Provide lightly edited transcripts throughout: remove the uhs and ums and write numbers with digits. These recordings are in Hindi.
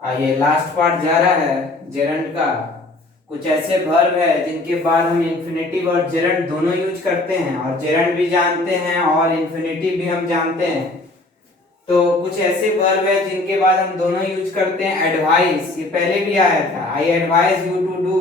ये लास्ट पार्ट जा रहा है जेरंड का। कुछ ऐसे वर्ब है जिनके बाद हम इन्फिनेटिव और जेरंड दोनों यूज करते हैं, और जेरंड भी जानते हैं और इन्फिनेटिव भी हम जानते हैं। तो कुछ ऐसे वर्ब है जिनके बाद हम दोनों यूज करते हैं। एडवाइस, ये पहले भी आया था। I advise you to do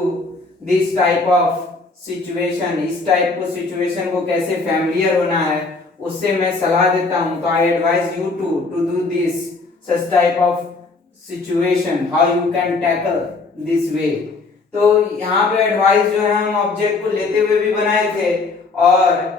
this type of situation. इस टाइप को सिचुएशन को कैसे फैमिलियर होना है उससे मैं सलाह देता हूं। तो I advise you to do this such type of situation, how you can tackle this way. तो यहाँ पे एडवाइस जो है हम ऑब्जेक्ट को लेते हुए भी बनाए थे, और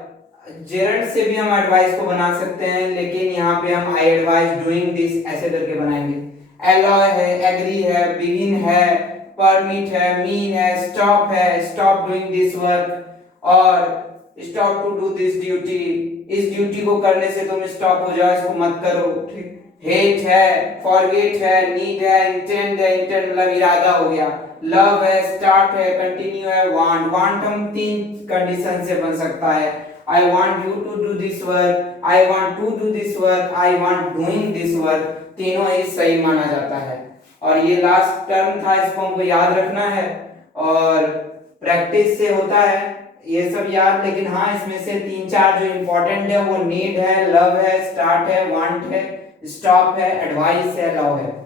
जेरंड से भी हम एडवाइस को बना सकते हैं, लेकिन यहाँ पे हम आई एडवाइस डूइंग दिस ऐसे करके बनाएंगे। एलॉय है, एग्री है, बिगिन है, परमिट है, मीन है, स्टॉप है, स्टॉप डूइंग दिस वर्क, और stop to do this duty. इस ड्यूटी को करने से तुम स्टॉप हो जाओ, इसको मत करो। ठीक। हेट है, फॉरगेट है, नीड है, इंटेंड है, इंटेंड मतलब इरादा हो गया। लव है, स्टार्ट है, कंटिन्यू है, वांट। वांट हम तीन कंडीशन से बन सकता है। I want you to do this work, I want to do this work, I want doing this work, तीनों ही सही माना जाता है। और ये लास्ट टर्म था, इसको हमको याद रखना है, और प्रैक्टिस से होता है ये सब याद। लेकिन हाँ, इसमें से तीन चार जो इम्पोर्टेंट है वो नीड है, लव है, स्टार्ट है, वांट है, स्टॉप है, एडवाइस है, लव है।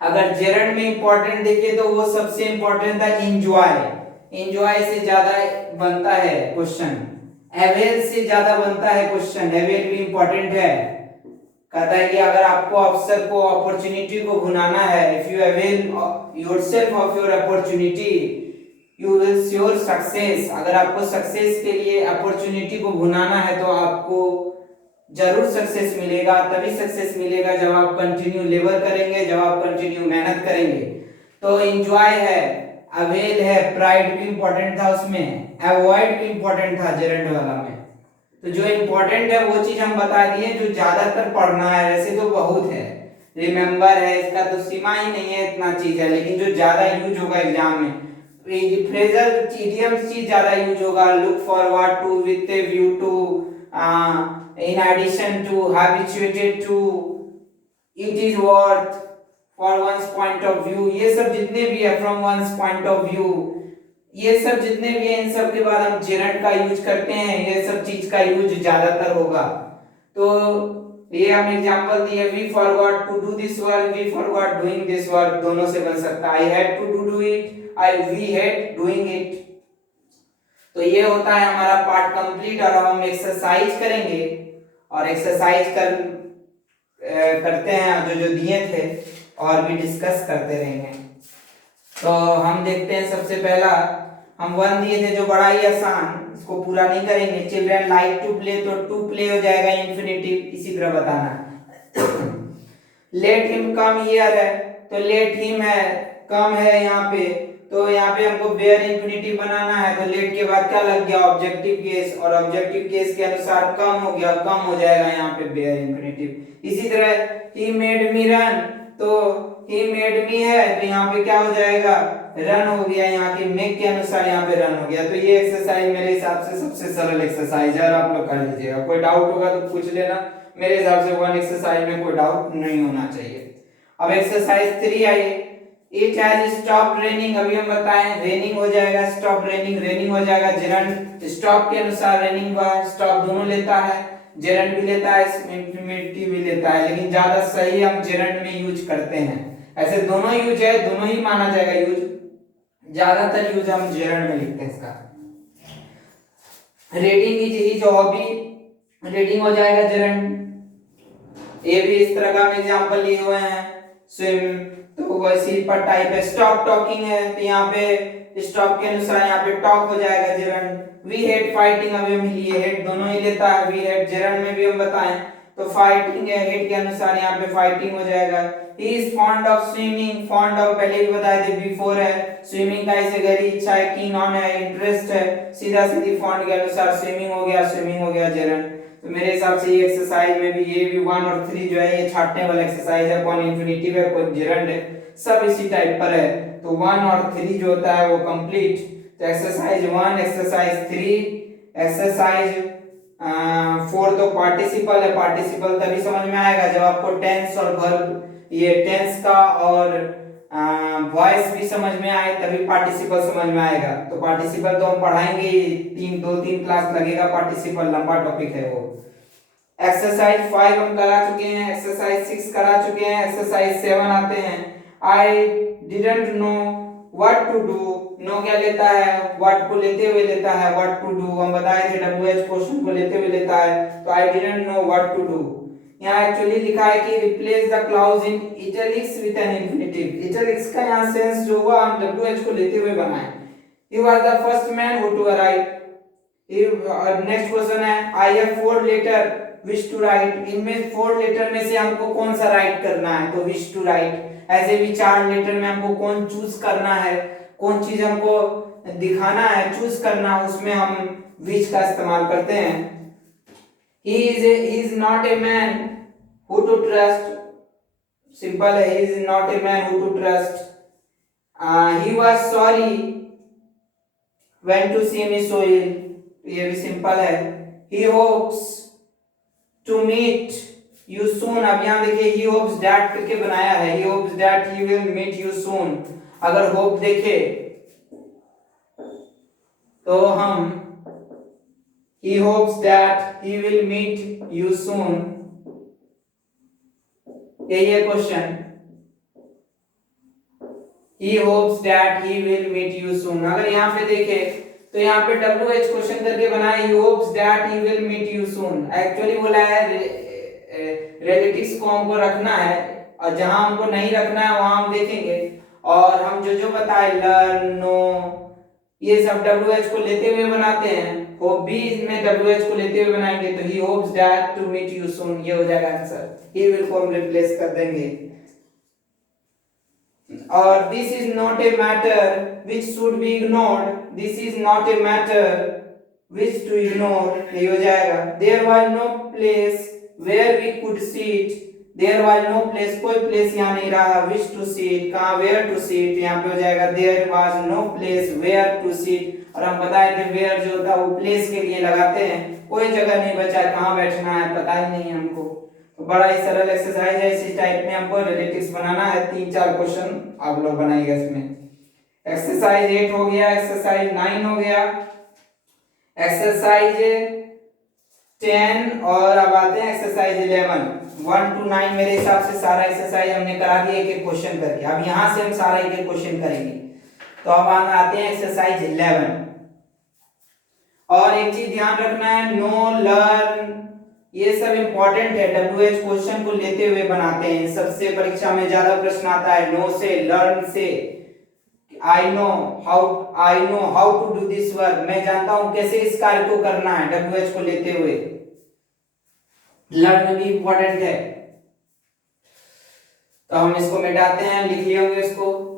अगर जेरंड में इंपॉर्टेंट देखिए तो वो सबसे इंपॉर्टेंट था इंजॉय। इंजॉय से ज्यादा बनता है क्वेश्चन, एवेल से ज्यादा बनता है क्वेश्चन। एवेल भी इंपॉर्टेंट है। कहता है कि अगर आपको अवसर को, अपॉर्चुनिटी को भुनाना है, if you avail yourself of your opportunity you will sure success. अगर आपको सक्सेस के लिए अपॉर्चुनिटी को भुनाना है तो आपको जरूर सक्सेस मिलेगा। तभी सक्सेस मिलेगा जब आप कंटिन्यू लेबर करेंगे, जब आप कंटिन्यू मेहनत करेंगे। तो एंजॉय है, अवेल है, प्राइड भी इंपॉर्टेंट था उसमें, अवॉइड भी इंपॉर्टेंट था जेरंड वाला में। तो जो इंपॉर्टेंट है वो चीज हम बता दिए, जो ज्यादातर पढ़ना है। वैसे तो बहुत है, रिमेंबर है, इसका तो सीमा ही नहीं है, इतना चीज है। लेकिन जो ज्यादा यूज होगा एग्जाम में, फ्रेजल इडियम्स चीज ज्यादा यूज होगा। Look forward to, with a view to, in addition to, habituated to, it is worth, for one's point of view, ये सब जितने भी है, from one's point of view, ये सब जितने भी है, इन सब के बाद हम जेरंड का यूज करते हैं। ये सब चीज का यूज ज्यादातर होगा। तो ये हम एग्जांपल दिए, we forgot to do this work, we forgot doing this work, दोनों से बन सकता है। I had to do it, I we had doing it. तो ये होता है हमारा पार्ट कंप्लीट। और अब हम एक्सरसाइज करेंगे, और एक्सरसाइज करते हैं जो जो दिए थे, और भी डिस्कस करते रहेंगे। तो हम देखते हैं, सबसे पहला हम वन दिए थे जो बड़ा ही आसान, इसको पूरा नहीं करेंगे। चिल्ड्रन लाइक टू प्ले, तो टू प्ले हो जाएगा इन्फिनिटिव, इसी तरह बताना। लेट हिम कम हियर है, तो लेट हिम है, कम है यहाँ पे, तो यहाँ पे हमको वेयर इंफिनिटिव बनाना है। तो लेट के बाद क्या लग गया, ऑब्जेक्टिव केस, और ऑब्जेक्टिव केस के अनुसार कम हो गया, कम हो जाएगा यहाँ पे वेयर इंफिनिटिव। इसी तरह ही मेड मी रन, तो ही मेड मी है, तो यहाँ पे क्या हो जाएगा, रन हो गया। यहाँ के मेक के अनुसार यहाँ पे रन हो गया। तो ये एक्सरसाइज मेरे हिसाब से सबसे सरल एक्सरसाइज है, और आप लोग कर लीजिएगा। कोई डाउट होगा तो पूछ लेना। मेरे हिसाब से वन एक्सरसाइज में कोई डाउट नहीं होना चाहिए। अब exercise 3 I, it has stop raining. अभी हम बताएं, रेनिंग हो जाएगा, स्टॉप रेनिंग, रेनिंग हो जाएगा। जेरंड स्टॉप के अनुसार रेनिंग व स्टॉप दोनों लेता है, जेरंड भी लेता है, इंफिनिटिव भी लेता है, लेकिन ज्यादा सही हम जेरंड में यूज करते हैं। ऐसे दोनों यूज है, दोनों ही माना जाएगा यूज, ज्यादातर यूज हम जेरंड में लिखते हैं इसका। Reading is his hobby, reading हो जाएगा जेरंड। ये भी इस तरह का एग्जांपल लिए हुए हैं। स्विम, तो वैसी पर टाइप है। स्टॉप टॉकिंग है, तो यहाँ पे स्टॉप के अनुसार यहाँ पे टॉक हो जाएगा जेरंड। वी हेट फाइटिंग, अभी हम लिए हेट दोनों ही लेता है। वी हेट जेरंड में भी हम बताएं तो फाइटिंग है, हेट के अनुसार यहाँ पे फाइटिंग हो जाएगा। He is fond of swimming, fond of पहले भी बताए थे, बिफोर है। स्विमिंग का इसे गहरी इच्छा है, कीन ऑन है, इंटरेस्ट है। सीधा सीधी फॉन्ड के अनुसार स्विमिंग हो गया, स्विमिंग हो गया जेरंड। तो मेरे हिसाब से ये एक्सरसाइज में भी, ये भी 1 और 3 जो है ये छांटने वाला एक्सरसाइज है। कौन इन्फिनिटिव है, कौन जेरंड है, सब इसी टाइप पर है। तो 1 और 3 जो होता है वो कंप्लीट। तो एक्सरसाइज 1, एक्सरसाइज 3, एक्सरसाइज 4 तो पार्टिसिपल है। पार्टिसिपल तभी समझ में आएगा जब आपको टेंस और वर्ब ये टेंस का और वॉइस भी समझ में आए तभी पार्टिसिपल समझ में आएगा। तो पार्टिसिपल तो हम पढ़ाएंगे ही, 3 क्लास लगेगा, पार्टिसिपल लंबा टॉपिक है वो। एक्सरसाइज 5 हम करा चुके हैं, एक्सरसाइज 6 करा चुके हैं, एक्सरसाइज 7 आते हैं। I didn't know what to do. Know क्या लेता है, व्हाट को लेते हुए लेता है, व्हाट टू डू हम बताए थे, WH क्वेश्चन को लेते हुए लेता है। तो I didn't know what to do, यहाँ एक्चुअली लिखा है कि replace the clause in italics with an infinitive. Italics का यहाँ सेंस जो हुआ हम WH को लेते हुए बनाए। He was the first man who to arrive. Next question है, I have 4 letter wish to write. इनमें 4 लेटर में से हमको कौन सा राइट करना है, तो विश टू राइट। ऐसे भी 4 लेटर में हमको कौन चूज करना है, कौन चीज हमको दिखाना है, चूज करना, उसमें हम विच का इस्तेमाल करते हैं। he is not a man who to trust, simple है, he is not a man who to trust. He was sorry when to see me so ill, ये भी सिंपल है। he hopes to meet you soon, अब यहाँ देखिए he hopes that करके बनाया है, he hopes that he will meet you soon। अगर hope देखे तो हम he hopes that he will meet you soon, यही है question. he hopes that he will meet you soon। अगर यहाँ पे देखे तो यहाँ पे WH क्वेश्चन करके बनाए, he hopes that he will meet you soon। Actually बोला है रिलेटिव्स को हमको रखना है, और जहां हमको नहीं रखना है वहां हम देखेंगे। और हम जो बताए लर्न, नो, ये सब WH को लेते हुए बनाते हैं। होप भी में WH को लेते हुए बनाएंगे, तो he hopes that to meet you soon, ये हो जाएगा आंसर। he will को हम रिप्लेस कर देंगे। और this is not a matter which should be ignored, this is not a matter which to ignore, ये हो जाएगा। there was no place where we could sit, there was no place, कोई प्लेस यहाँ नहीं रहा, which to sit, कहाँ where to sit, यहाँ पे हो जाएगा there was no place where to sit। और हम बताए थे where जो होता है वो प्लेस के लिए लगाते हैं, कोई जगह नहीं बचा, कहाँ बैठना है पता ही नहीं है हमको। तो बड़ा ही सरल एक्सरसाइज है, इसी टाइप में हमको रिलेटिव्स बनाना है। 3-4 क्वेश्चन आप लोग बनाइएगा इसमें। एक्सरसाइज 8 हो गया, एक्सरसाइज 9 हो गया, एक्सरसाइज 10 और अब आते हैं एक्सरसाइज 11। 1 to 9 मेरे हिसाब से सारा एक्सरसाइज हमने करा दिया एक एक क्वेश्चन करके। अब यहाँ से हम सारा एक एक क्वेश्चन करेंगे। तो अब आते हैं एक्सरसाइज 11। और एक चीज ध्यान रखना है, नो, लर्न, ये सब इंपॉर्टेंट है, WH क्वेश्चन को लेते हुए बनाते हैं। सबसे परीक्षा में ज्यादा प्रश्न आता है नो से, लर्न से। I know how to do this work, मैं जानता हूं कैसे इस कार्य को करना है, WH को लेते हुए। लर्न भी इंपॉर्टेंट है। तो हम इसको मिटाते हैं, लिख लिए होंगे इसको।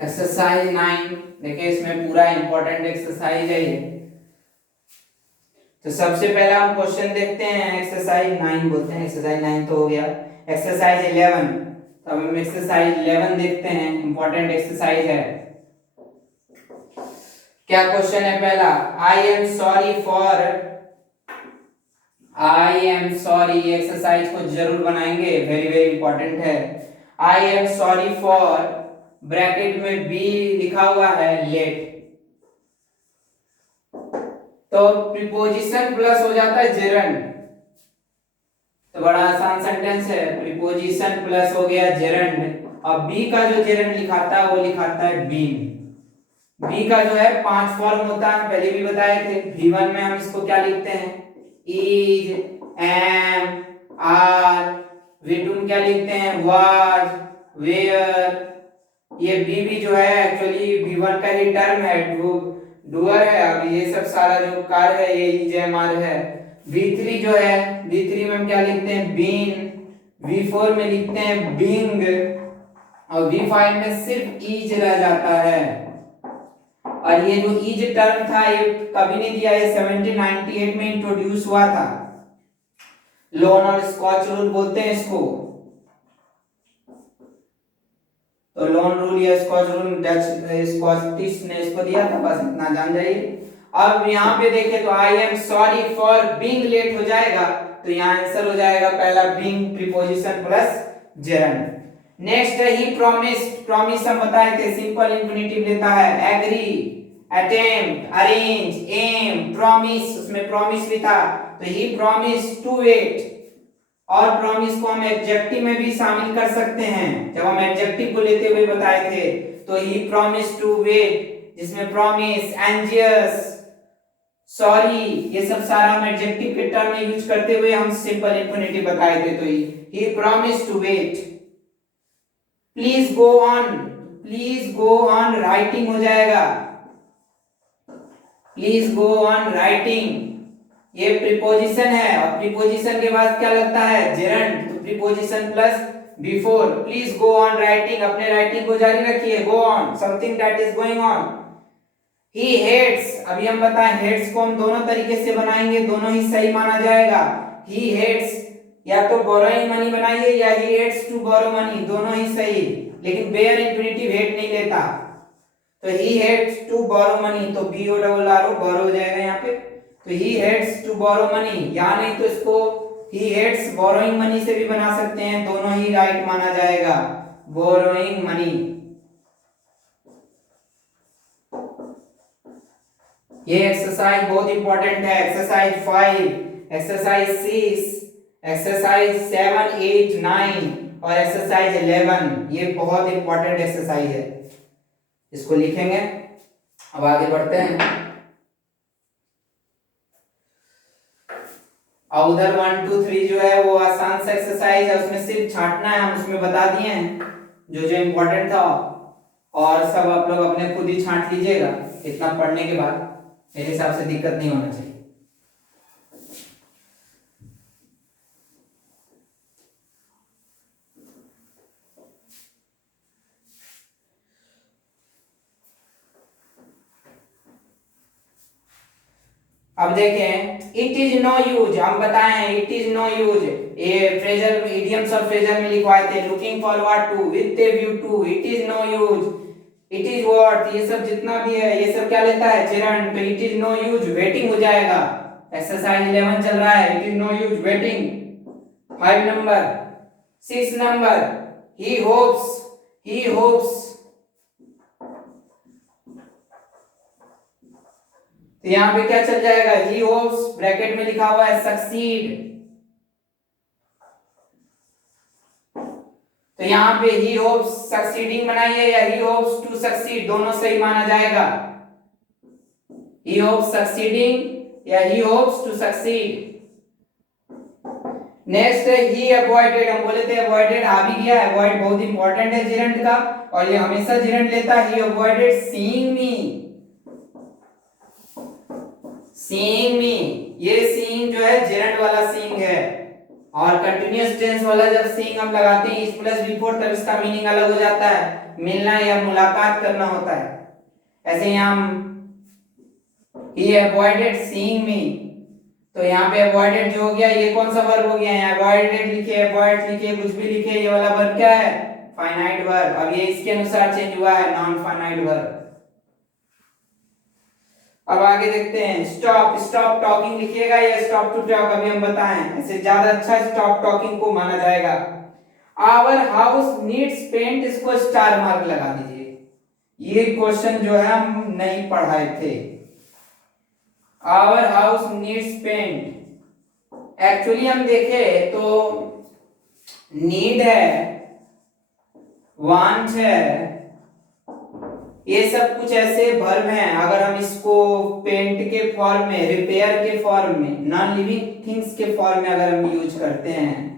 एक्सरसाइज 9 देखिए, इसमें पूरा इंपॉर्टेंट एक्सरसाइज है ये। तो सबसे पहला हम क्वेश्चन देखते हैं, एक्सरसाइज 9 बोलते हैं, एक्सरसाइज 9 तो हो गया। एक्सरसाइज 11, तो अब हम एक्सरसाइज 11 देखते हैं, इंपॉर्टेंट एक्सरसाइज है। क्या क्वेश्चन है पहला, आई एम सॉरी, एक्सरसाइज को जरूर बनाएंगे, वेरी वेरी इंपॉर्टेंट है। आई एम सॉरी फॉर, ब्रैकेट में बी लिखा हुआ है लेट, तो प्रीपोजिशन प्लस हो जाता है जेरंड। तो बड़ा आसान सेंटेंस है, प्रीपोजिशन प्लस हो गया जेरंड। अब बी का जो जेरंड लिखाता है वो लिखाता है बीन। बी का जो है 5 फॉर्म होता है, पहले भी बताए थे। V1 में हम इसको क्या लिखते हैं, इज, एम, आर। V2 में क्या लिखते हैं, वाज, वेयर। ये बी भी जो है एक्चुअली V1 का ही टर्म है, डूअर है। अब ये सब सारा जो कार्य है ये इज, एम, आर है। V3 जो है, V3 में हम क्या लिखते हैं, बीन, V4 में लिखते हैं बिंग, और V5 में सिर्फ ईज रह जाता है। और ये जो ईज टर्म था ये कभी नहीं दिया, ये 1798 में इंट्रोड्यूस हुआ था। लोन और स्कॉच रूल बोलते हैं इसको। तो लोन रूल या स्कॉच रूल डच स्कॉटिश ने इसको दिया था, बस इतना जान जाइए। अब यहाँ पे देखें तो I am sorry for being late हो जाएगा, तो यहाँ आंसर हो जाएगा पहला being preposition plus gerund. Next है ही प्रॉमिस्ड, प्रॉमिस हम बताए थे सिंपल इंफिनिटिव लेता है, agree, attempt, arrange, aim, promise, उसमें प्रॉमिस भी था, तो ही प्रॉमिस टू वेट। और प्रॉमिस को हम एडजेक्टिव में भी शामिल कर सकते हैं, जब हम एडजेक्टिव को लेते हुए बताए थे, तो ही प्रॉमिस टू वेट, जिसमें प्रॉमिस, एंजियस, सॉरी, ये सब सारा हम एडजेक्टिव के टर्म में यूज करते हुए हम सिंपल इंफिनिटिव बताए थे। तो he promise to wait. Please go on, please go on writing हो जाएगा, प्लीज गो ऑन राइटिंग, ये प्रीपोजिशन है, और प्रीपोजिशन के बाद क्या लगता है, जेरंड, तो preposition plus before. Please go on writing, अपने राइटिंग को जारी रखिए, go on something that is going on. He hates, अभी हम बताएं हेट्स को हम दोनों तरीके से बनाएंगे, दोनों ही सही माना जाएगा। ही हेट्स या तो बोरोइंग मनी बनाइए या he hates to borrow money, दोनों ही सही, लेकिन बेयर इंफिनिटिव हेट नहीं लेता। तो he hates to borrow money, तो B O double R O borrow हो जाएगा यहाँ पे। तो he hates to borrow money, या नहीं तो इसको ही हेट्स बोरोइंग मनी से भी बना सकते हैं, दोनों ही राइट माना जाएगा, बोरोइंग मनी। ये एक्सरसाइज बहुत इंपॉर्टेंट है, एक्सरसाइज 5, एक्सरसाइज 6, एक्सरसाइज 7, 8, 9 और एक्सरसाइज 11, ये बहुत इंपॉर्टेंट एक्सरसाइज है, इसको लिखेंगे। अब आगे बढ़ते हैं। और उधर 1, 2, 3 जो है वो आसान सा एक्सरसाइज है, उसमें सिर्फ छांटना है, हम उसमें बता दिए हैं जो जो इंपॉर्टेंट था, और सब आप लोग अपने खुद ही छांट लीजिएगा। इतना पढ़ने के बाद मेरे हिसाब से दिक्कत नहीं होना चाहिए। अब देखें इट इज नो यूज, हम बताएं इट इज नो यूज, ये फ्रेजल इडियम्स और फ्रेजल में लिखवाए थे, looking forward to, with a view to, it is no use, it is what, ये सब जितना भी है ये सब क्या लेता है, जेरंड, तो it is no use waiting हो जाएगा। एक्सरसाइज 11 चल रहा है, it is no use waiting, 5 number. 6 number he hopes, he hopes, तो यहां पे क्या चल जाएगा, ही होप्स ब्रैकेट में लिखा हुआ है सक्सीड, तो यहां पे ही होप्स सक्सीडिंग बनाइए या ही होप्स टू सक्सीड, दोनों सही माना जाएगा, ही होप्स सक्सीडिंग या ही होप्स टू सक्सीड। नेक्स्ट है ही अवॉइडेड, हम बोले थे अवॉइडेड आ भी गया, अवॉइड बहुत इंपॉर्टेंट है जेरंड का, और ये हमेशा जेरंड लेता है। He avoided seeing me, seeing me, ये सीइंग जो है जेरंड वाला सीइंग है, और कंटीन्यूअस टेंस वाला जब सीइंग हम लगाते हैं इस प्लस बिफोर, तब इसका मीनिंग अलग हो जाता है, मिलना या मुलाकात करना होता है। ऐसे यहाँ he avoided seeing me, तो यहाँ पे avoided जो हो गया ये कौन सा वर्ब हो गया है, avoided लिखे, avoid लिखे, कुछ भी लिखे, ये वाला वर्ब क्या है, फाइनाइट वर्ब। अब ये इसके अनुसार चेंज हुआ है, नॉन फाइनाइट वर्ब। अब आगे देखते हैं स्टॉप, स्टॉप टॉकिंग लिखिएगा या स्टॉप टू टॉक, अभी हम बताएं, ऐसे ज्यादा अच्छा स्टॉप टॉकिंग को माना जाएगा। आवर हाउस नीड्स पेंट, इसको स्टार मार्क लगा दीजिए, ये क्वेश्चन जो है हम नहीं पढ़ाए थे। Our house needs paint, actually हम देखें तो नीड है, वांट है, ये सब कुछ ऐसे वर्ब हैं, अगर हम इसको पेंट के फॉर्म में, रिपेयर के फॉर्म में, नॉन लिविंग थिंग्स के फॉर्म में अगर हम यूज करते हैं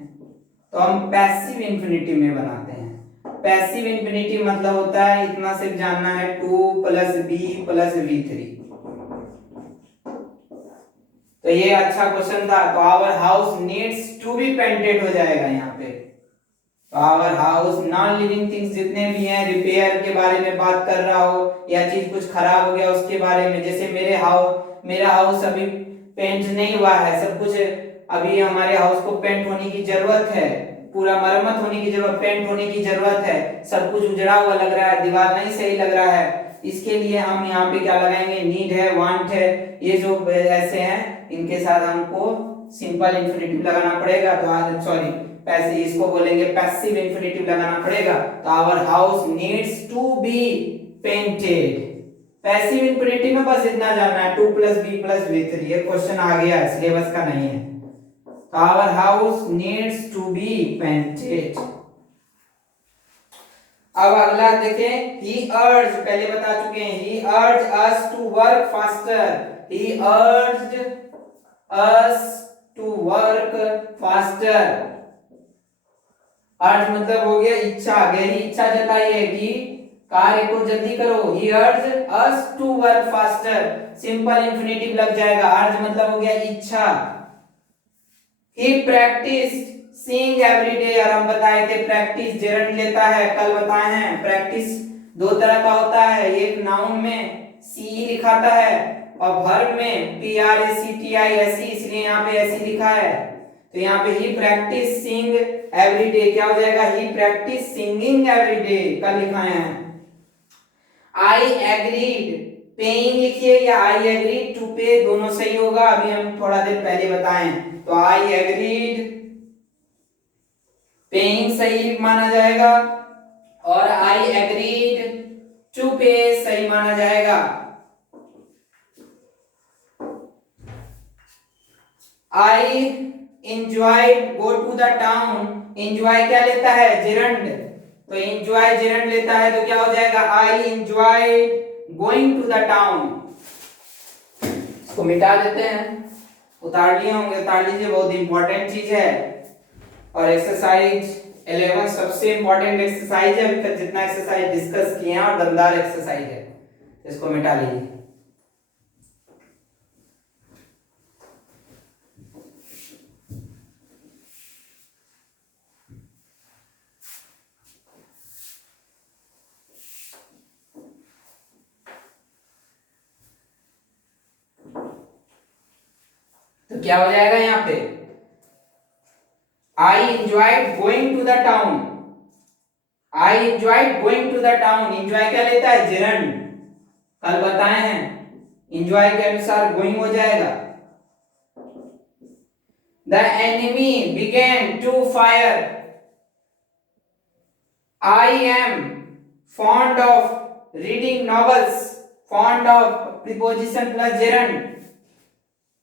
तो हम पैसिव इंफिनिटिव में बनाते हैं। पैसिव इंफिनिटिव मतलब होता है, इतना सिर्फ जानना है, 2 + b + v3। तो ये अच्छा क्वेश्चन था, तो our house needs to be painted हो जाएगा यहाँ पे। Power house non living things जितने भी हैं, रिपेयर के बारे में बात कर रहा हो या चीज कुछ खराब हो गया उसके बारे में। जैसे मेरा हाउस अभी पेंट नहीं हुआ है, सब कुछ अभी हमारे हाउस को पेंट होने की जरूरत है, पूरा मरम्मत होने की जरूरत, पेंट होने की जरूरत है, सब कुछ उजड़ा हुआ लग रहा है, दीवार नहीं सही लग रहा है। इसके लिए हम यहाँ पे क्या लगाएंगे, नीड है, वांट है, ये जो ऐसे हैं इनके साथ हमको सिंपल इंफिनिटिव लगाना पड़ेगा। तो सॉरी पैसे इसको बोलेंगे पैसिव इंफिनिटिव लगाना पड़ेगा। तो our house needs to be painted. Passive infinitive में बस इतना जानना है 2 + b + v3, ये क्वेश्चन आ गया है, सिलेबस का नहीं है। तो our house needs to be painted. अब अगला देखें, he urged, पहले बता चुके हैं, he urged us to work faster, he urged us to work faster। अर्ज मतलब हो गया इच्छा, गहरी इच्छा जताई है कि कार्य को जल्दी करो। he urged us to work faster, simple infinitive लग जाएगा। अर्ज मतलब हो गया इच्छा। he practiced seeing every day, और हम बताए थे प्रैक्टिस जेरंड लेता है, कल बताए हैं। प्रैक्टिस दो तरह का होता है, एक नाउन में सी लिखाता है और वर्ब में PRACTISE, इसलिए यहाँ पे ऐसी लिखा है। तो यहाँ पे ही प्रैक्टिस सिंग एवरी डे क्या हो जाएगा, ही प्रैक्टिस सिंगिंग एवरी डे, कल लिखाए हैं। आई एग्रीड, पेइंग लिखिए या आई एग्रीड टू पे, दोनों सही होगा, अभी हम थोड़ा देर पहले बताएं। तो आई एग्रीड पेइंग सही माना जाएगा और आई एग्रीड टू पे सही माना जाएगा। I enjoyed go to the town, enjoy क्या लेता है, जेरंड, तो एंजॉय जेरंड लेता है तो क्या हो जाएगा, I enjoyed going to the town. इसको मिटा देते हैं, उतार लिए होंगे, उतार लीजिए, बहुत इंपॉर्टेंट चीज है। और एक्सरसाइज 11 सबसे इंपॉर्टेंट एक्सरसाइज है अभी तक जितना एक्सरसाइज डिस्कस किए हैं, और दमदार एक्सरसाइज है, इसको मिटा लीजिए। तो क्या हो जाएगा यहाँ पे, I enjoyed going to the town, I enjoyed going to the town, enjoy क्या लेता है, जेरंड, कल बताए हैं, enjoy के अनुसार going हो जाएगा। The enemy began to fire, I am fond of reading novels, fond of preposition plus gerund,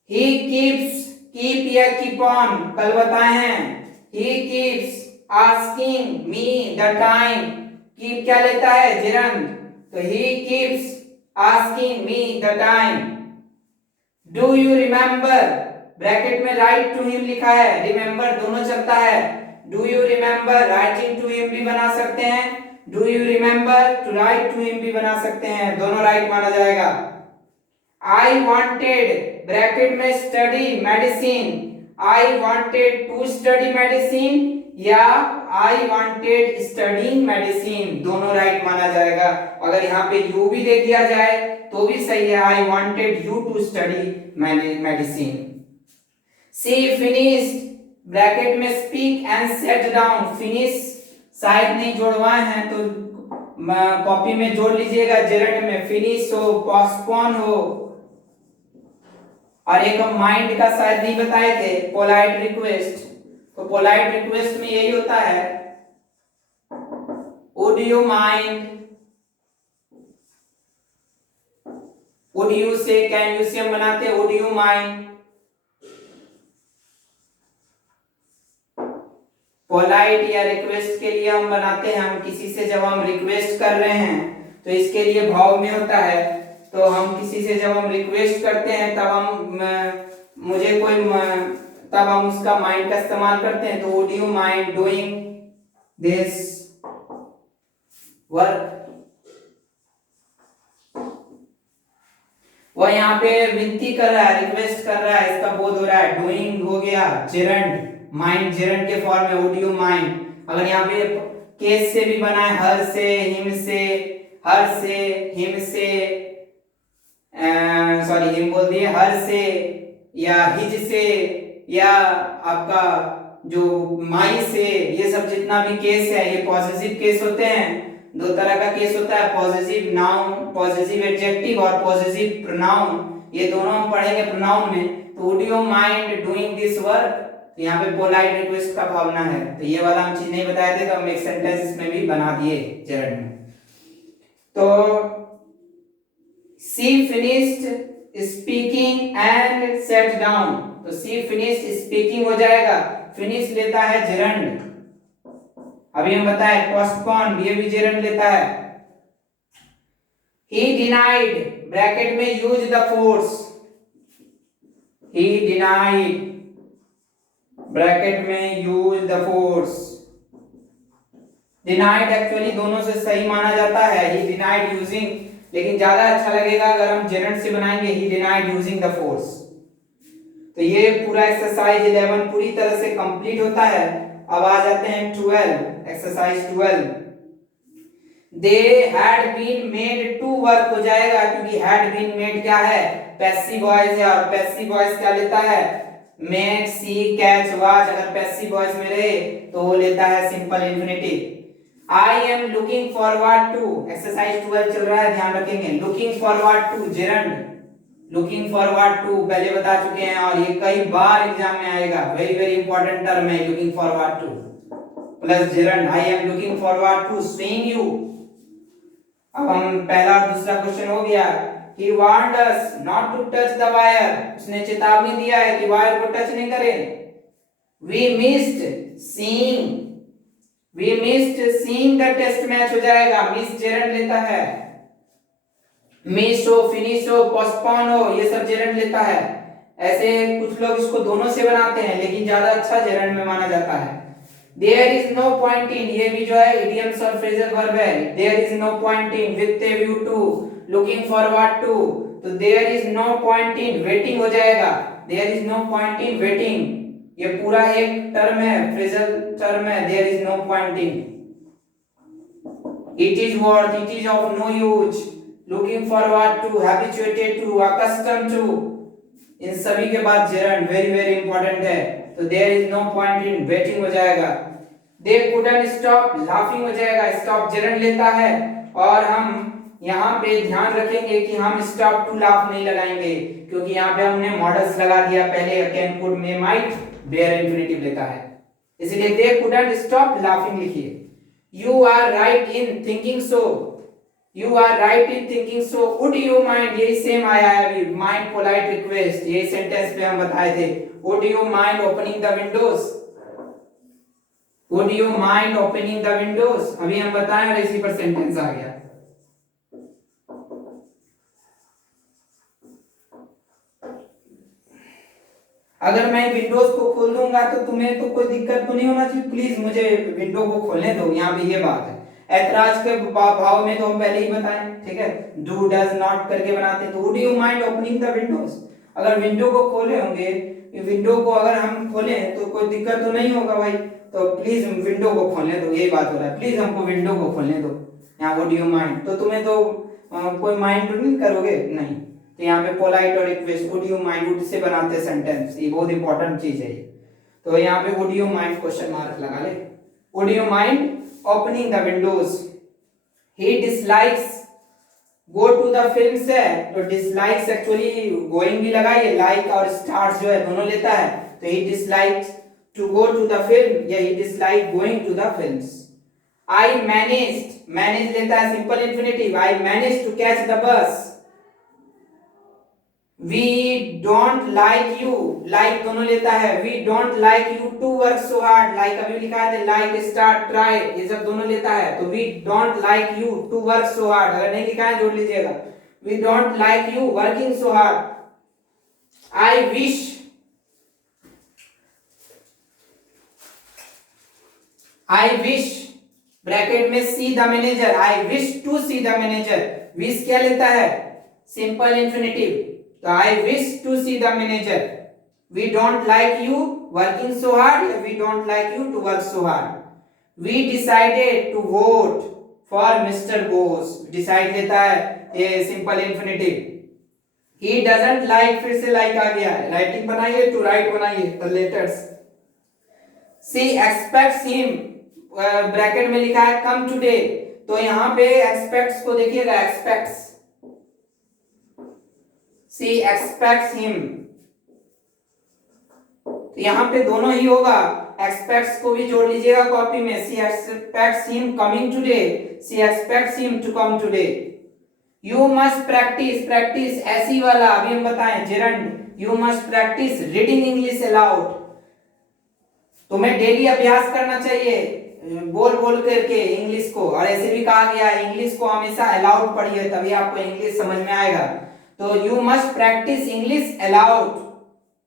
he keeps, keep या keep on, कल बताए हैं, he keeps asking me the time, keep क्या लेता है, gerund, तो he keeps asking me the time। do you remember, bracket में write to him लिखा है, remember दोनों चलता है, do you remember writing to him भी बना सकते हैं, do you remember to write to him भी बना सकते हैं, दोनों राइट माना जाएगा। I wanted, ब्रैकेट में study medicine, I wanted to study medicine या I wanted studying medicine, दोनों राइट माना जाएगा। अगर यहाँ पे you भी दे दिया जाए तो भी सही है, I wanted you to study medicine। She finished, bracket में speak and sat down, finish शायद नहीं जोड़वाए हैं तो कॉपी में जोड़ लीजिएगा, जेरंड में फिनिश हो, पोस्टपोन हो, और एक हम माइंड का शायद नहीं बताए थे, पोलाइट रिक्वेस्ट, तो पोलाइट रिक्वेस्ट में यही होता है, would you mind, would you से, कैन यू से हम बनाते, वुड यू माइंड। पोलाइट या रिक्वेस्ट के लिए हम बनाते हैं, हम किसी से जब हम रिक्वेस्ट कर रहे हैं तो इसके लिए भाव में होता है, तो हम किसी से जब हम रिक्वेस्ट करते हैं तब हम मुझे कोई तब हम उसका माइंड का इस्तेमाल करते हैं, तो would you mind doing this work. वह यहाँ पे विनती कर रहा है, रिक्वेस्ट कर रहा है, इसका बोध हो रहा है, डूइंग हो गया जेरंड, माइंड जेरंड के फॉर्म में, वुड यू माइंड। अगर यहाँ पे केस से भी बना है, हर से, हिम से, हर से, हिम से, सॉरी हिम बोल दिए, हर से या हिज से या आपका जो माई से, ये सब जितना भी केस है ये पॉसेसिव केस होते हैं। दो तरह का केस होता है, पॉसेसिव नाउन, पॉसेसिव एडजेक्टिव और पॉसेसिव प्रोनाउन। ये दोनों हम पढ़ेंगे प्रोनाउन में। तो would you mind doing this work, यहाँ पे पोलाइट रिक्वेस्ट का भावना है, तो ये वाला हम चीज नहीं बताए थे, तो हम एक सेंटेंस इसमें भी बना दिए जेरंड में। तो she finished speaking and sat down, तो she finished speaking हो जाएगा, फिनिश लेता है जेरंड। अभी हम बताए पोस्टपोन, ये भी जेरंड लेता है। he denied, ब्रैकेट में use the force, he denied, bracket में use the force। Denied actually दोनों से सही माना जाता है, he denied using, लेकिन ज्यादा अच्छा लगेगा अगर हम जेरंड से बनाएंगे, he denied using the force। तो ये पूरा एक्सरसाइज 11 पूरी तरह से कंप्लीट होता है। अब आ जाते हैं 12, exercise 12। They had been made to work हो जाएगा, क्योंकि हैड बीन मेड क्या है, पैसिव वॉइस है, और पैसिव वॉइस क्या लेता है, मेक, सी, कैच, वॉच। अगर पैसिव वॉइस में रहे तो वो लेता है simple infinitive. I am looking forward to, exercise 12 चल रहा है, ध्यान रखेंगे। Looking forward to gerund, looking forward to पहले बता चुके हैं और ये कई बार एग्जाम में आएगा, वेरी वेरी इंपॉर्टेंट टर्म है looking forward to plus gerund. I am looking forward to seeing you. अब हम पहला और दूसरा क्वेश्चन हो गया। He warned us not to touch the wire, उसने चेतावनी दिया है कि वायर को टच नहीं करें। We missed seeing, we missed seeing the test match हो जाएगा, मिस जेरंड लेता है। मिस हो, फिनिश हो, पोस्टपोन हो, ये सब जेरंड लेता है। ऐसे कुछ लोग इसको दोनों से बनाते हैं, लेकिन ज्यादा अच्छा जेरंड में माना जाता है। There is no point in, ये भी जो है idioms और phrasal verb है। There is no point in, with a view to, looking forward to, तो there is no point in, waiting हो जाएगा। There is no point in waiting, ये पूरा एक टर्म है, phrasal टर्म है, there is no point in। It is worth, it is of no use, looking forward to, habituated to, accustomed to, इन सभी के बाद जेरंड वेरी वेरी इंपॉर्टेंट है। तो there is no point in, waiting हो जाएगा। दे कुडंट स्टॉप, लाफिंग हो जाएगा, स्टॉप जेरंड लेता है। और हम यहाँ पे ध्यान रखेंगे कि हम स्टॉप टू लाफ नहीं लगाएंगे, क्योंकि यहाँ पे हमने मॉडल्स लगा दिया पहले, can, could, may, might, where infinitive लेता है, इसलिए दे कुडंट स्टॉप लाफिंग लिखिए। You are right in thinking so, You are right in thinking so. Would you mind, यही सेम आया है अभी, mind polite request, यही सेंटेंस पे हम बताए थे। Would you mind opening the windows? Would you mind opening the windows? अभी हम बताएं और इसी पर सेंटेंस आ गया। अगर मैं विंडोज को खोल दूंगा तो तुम्हें तो कोई दिक्कत तो नहीं होना चाहिए, प्लीज मुझे विंडो को खोलने दो, यहाँ पे ये बात है। ऐतराज के भाव में तो हम पहले ही बताएं, ठीक है, डू, डज, नॉट करके बनाते हैं। तो would you mind opening the Windows, अगर विंडो को खोले होंगे, विंडो को अगर हम खोले तो कोई दिक्कत तो नहीं होगा भाई, तो प्लीज विंडो को खोलने दो, यही बात हो रहा है, प्लीज हमको विंडो को खोलने दो। यहाँ वुड यू माइंड, तो तुम्हें तो कोई माइंड तो नहीं करोगे, नहीं, तो यहाँ पे पोलाइट और request, would you mind, would say बनाते सेंटेंस, ये बहुत इंपॉर्टेंट चीज है। तो यहाँ पे would you mind question mark लगा ले। Would you mind opening the windows। he dislikes go to the films है, तो dislikes एक्चुअली going भी लगाइए, like और stars जो है दोनों लेता है, तो he dislikes to go to the film या he dislikes going to the films। I managed, manage लेता है simple infinitive, I managed to catch the bus। we don't like you, like दोनों लेता है, we don't like you to work so hard, like अभी लिखा है like, start, try, ये सब दोनों लेता है, तो we don't like you to work so hard, अगर नहीं लिखा है जोड़ लीजिएगा, we don't like you working so hard। I wish, I wish bracket में see the manager, I wish to see the manager, wish क्या लेता है, सिंपल इंफिनिटिव, तो I wish to see the manager। we don't like you working so hard, we don't like you to work so hard। We decided to vote for mister Bose. Decide लेता है ये simple infinitive. He doesn't like, फिर से लाइक आ गया है, राइटिंग बनाइए, टू राइट बनाइए the letters. She expects him, bracket में लिखा है कम टुडे, तो यहां पे एक्सपेक्ट्स को देखिएगा, एक्सपेक्ट्स, सी एक्सपेक्ट्स हिम, तो यहां पे दोनों ही होगा, एक्सपेक्ट्स को भी जोड़ लीजिएगा कॉपी में। She expects him coming today, she expects him to come today. You must practise, practise ऐसी वाला अभी हम बताएं gerund, you must practise reading English aloud, तुम्हें डेली अभ्यास करना चाहिए बोल बोल करके इंग्लिश को। और ऐसे भी कहा गया है इंग्लिश को हमेशा अलाउड पढ़िए, तभी आपको इंग्लिश समझ में आएगा। तो you must practice English allowed,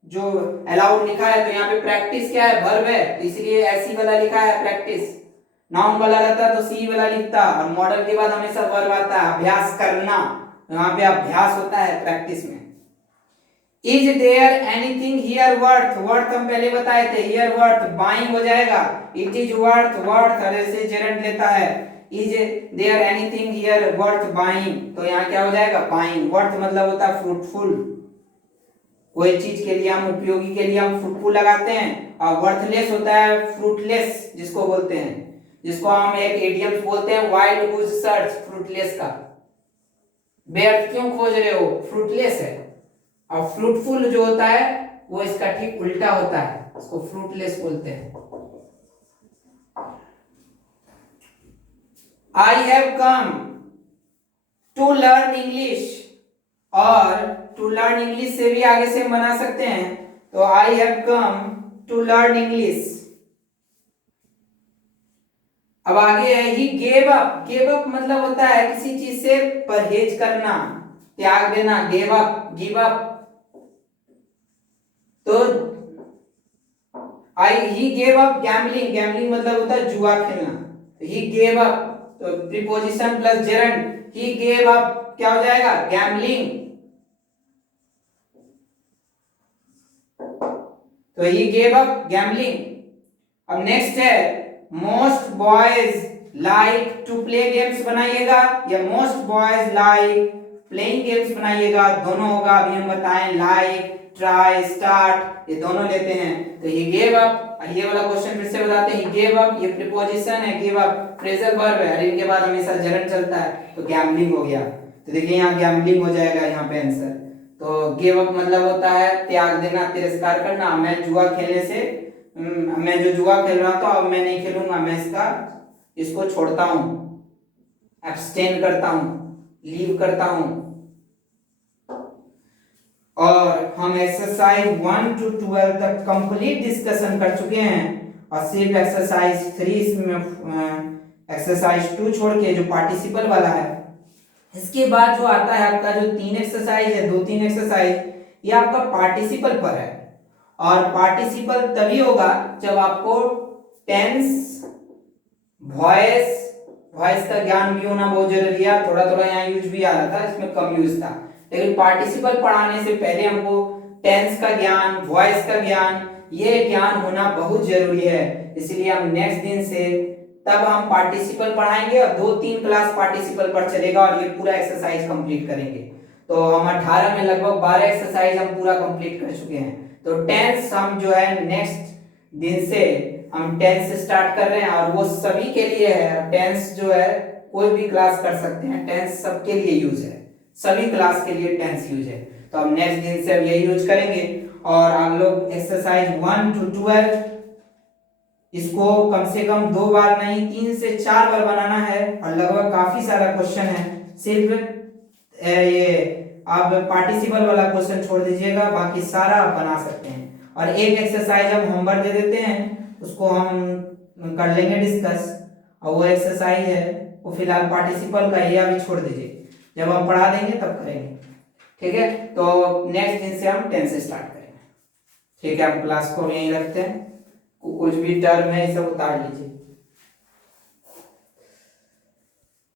जो अलाउड लिखा है तो यहाँ पे प्रैक्टिस क्या है, वर्ब है, तो इसलिए ऐसी वाला लिखा है प्रैक्टिस। नाउन वाला रहता तो सी वाला लिखता, और मॉडल के बाद हमेशा वर्ब आता है, अभ्यास करना, यहाँ पे अभ्यास होता है प्रैक्टिस में। Is there anything here worth, worth हम पहले बताए थे, हियर वर्थ बाइंग हो जाएगा, इट इज वर्थ, वर्थ ऐसे जेरंड लेता है, is there anything here worth buying, तो यहाँ क्या हो जाएगा बाइंग। वर्थ मतलब होता है फ्रूटफुल, कोई चीज के लिए हम उपयोगी के लिए हम फ्रूटफुल लगाते हैं, और वर्थलेस होता है फ्रूटलेस जिसको बोलते हैं, जिसको हम एक इडियम बोलते हैं वाइल्ड गूज सर्च, फ्रूटलेस का। व्यर्थ क्यों खोज रहे हो, फ्रूटलेस है। और फ्रूटफुल जो होता है वो इसका ठीक उल्टा होता है, उसको फ्रूटलेस बोलते हैं। I have come to learn English, और टू लर्न इंग्लिश से भी आगे से बना सकते हैं, तो I have come to learn English. अब आगे है he gave up, gave up मतलब होता है किसी चीज से परहेज करना, त्याग देना, गेव अप, गिव अप। तो he gave up gambling, gambling मतलब होता है जुआ खेलना, तो ही गेव अप, तो preposition plus gerund, he gave up क्या हो जाएगा गैम्बलिंग, तो ही गेव अप गैम्बलिंग। अब नेक्स्ट है most boys like to play games बनाइएगा, या most boys like playing games बनाइएगा, दोनों होगा। अभी हम बताएं लाइक, ट्राई, स्टार्ट, ये दोनों लेते हैं। तो ही गेव अप, और ये वाला क्वेश्चन फिर से बताते हैं, ही गेव अप ये प्रीपोजिशन है, गिव अप फ्रेजल वर्ब है, और इनके बाद हमेशा जरंड चलता है, तो गैम्बलिंग हो गया। तो देखिए यहाँ गैम्बलिंग हो जाएगा यहाँ पे आंसर। तो गिव अप मतलब होता है त्याग देना, तिरस्कार करना। मैं जुआ खेलने से, मैं जो जुआ खेल रहा था अब मैं नहीं खेलूंगा, मैं इसको छोड़ता हूँ, एब्सटेन करता हूँ, लीव करता हूँ। और हम एक्सरसाइज 1 to 12 तक कंप्लीट डिस्कशन कर चुके हैं, और सिर्फ एक्सरसाइज 3 में एक्सरसाइज 2 छोड़ के जो पार्टिसिपल वाला है, इसके बाद जो आता है आपका जो 3 एक्सरसाइज है, 2-3 एक्सरसाइज, ये आपका पार्टिसिपल पर है। और पार्टिसिपल तभी होगा जब आपको टेंस, वॉइस, वॉइस का ज्ञान भी होना बहुत जरूरी है। थोड़ा थोड़ा यहाँ यूज भी आ रहा था, इसमें कम यूज था, लेकिन पार्टिसिपल पढ़ाने से पहले हमको टेंस का ज्ञान, वॉइस का ज्ञान, ये ज्ञान होना बहुत जरूरी है। इसलिए हम नेक्स्ट दिन से तब हम पार्टिसिपल पढ़ाएंगे, और 2-3 क्लास पार्टिसिपल पर चलेगा, और ये पूरा एक्सरसाइज कंप्लीट करेंगे। तो हम 18 में लगभग 12 एक्सरसाइज हम पूरा कंप्लीट कर चुके हैं। तो टेंस हम जो है नेक्स्ट दिन से हम टेंस स्टार्ट कर रहे हैं, और वो सभी के लिए है। टेंस जो है कोई भी क्लास कर सकते हैं, टेंस सबके लिए यूज है, सभी क्लास के लिए टेंस यूज है। तो हम नेक्स्ट दिन से अब यही यूज करेंगे। और आप लोग एक्सरसाइज 1 to 12 इसको कम से कम 2 बार नहीं 3 से 4 बार बनाना है, और लगभग काफी सारा क्वेश्चन है। सिर्फ ये आप पार्टिसिपल वाला क्वेश्चन छोड़ दीजिएगा, बाकी सारा आप बना सकते हैं। और एक एक्सरसाइज हम होमवर्क दे देते हैं, उसको हम कर लेंगे डिस्कस, और वो एक्सरसाइज है वो फिलहाल पार्टिसिपल का, ये अभी छोड़ दीजिए, जब हम पढ़ा देंगे तब करेंगे, ठीक है। तो नेक्स्ट दिन से हम 10 से स्टार्ट करेंगे, ठीक है। हम क्लास को यहीं रखते हैं, कुछ भी टर्म है सब उतार लीजिए।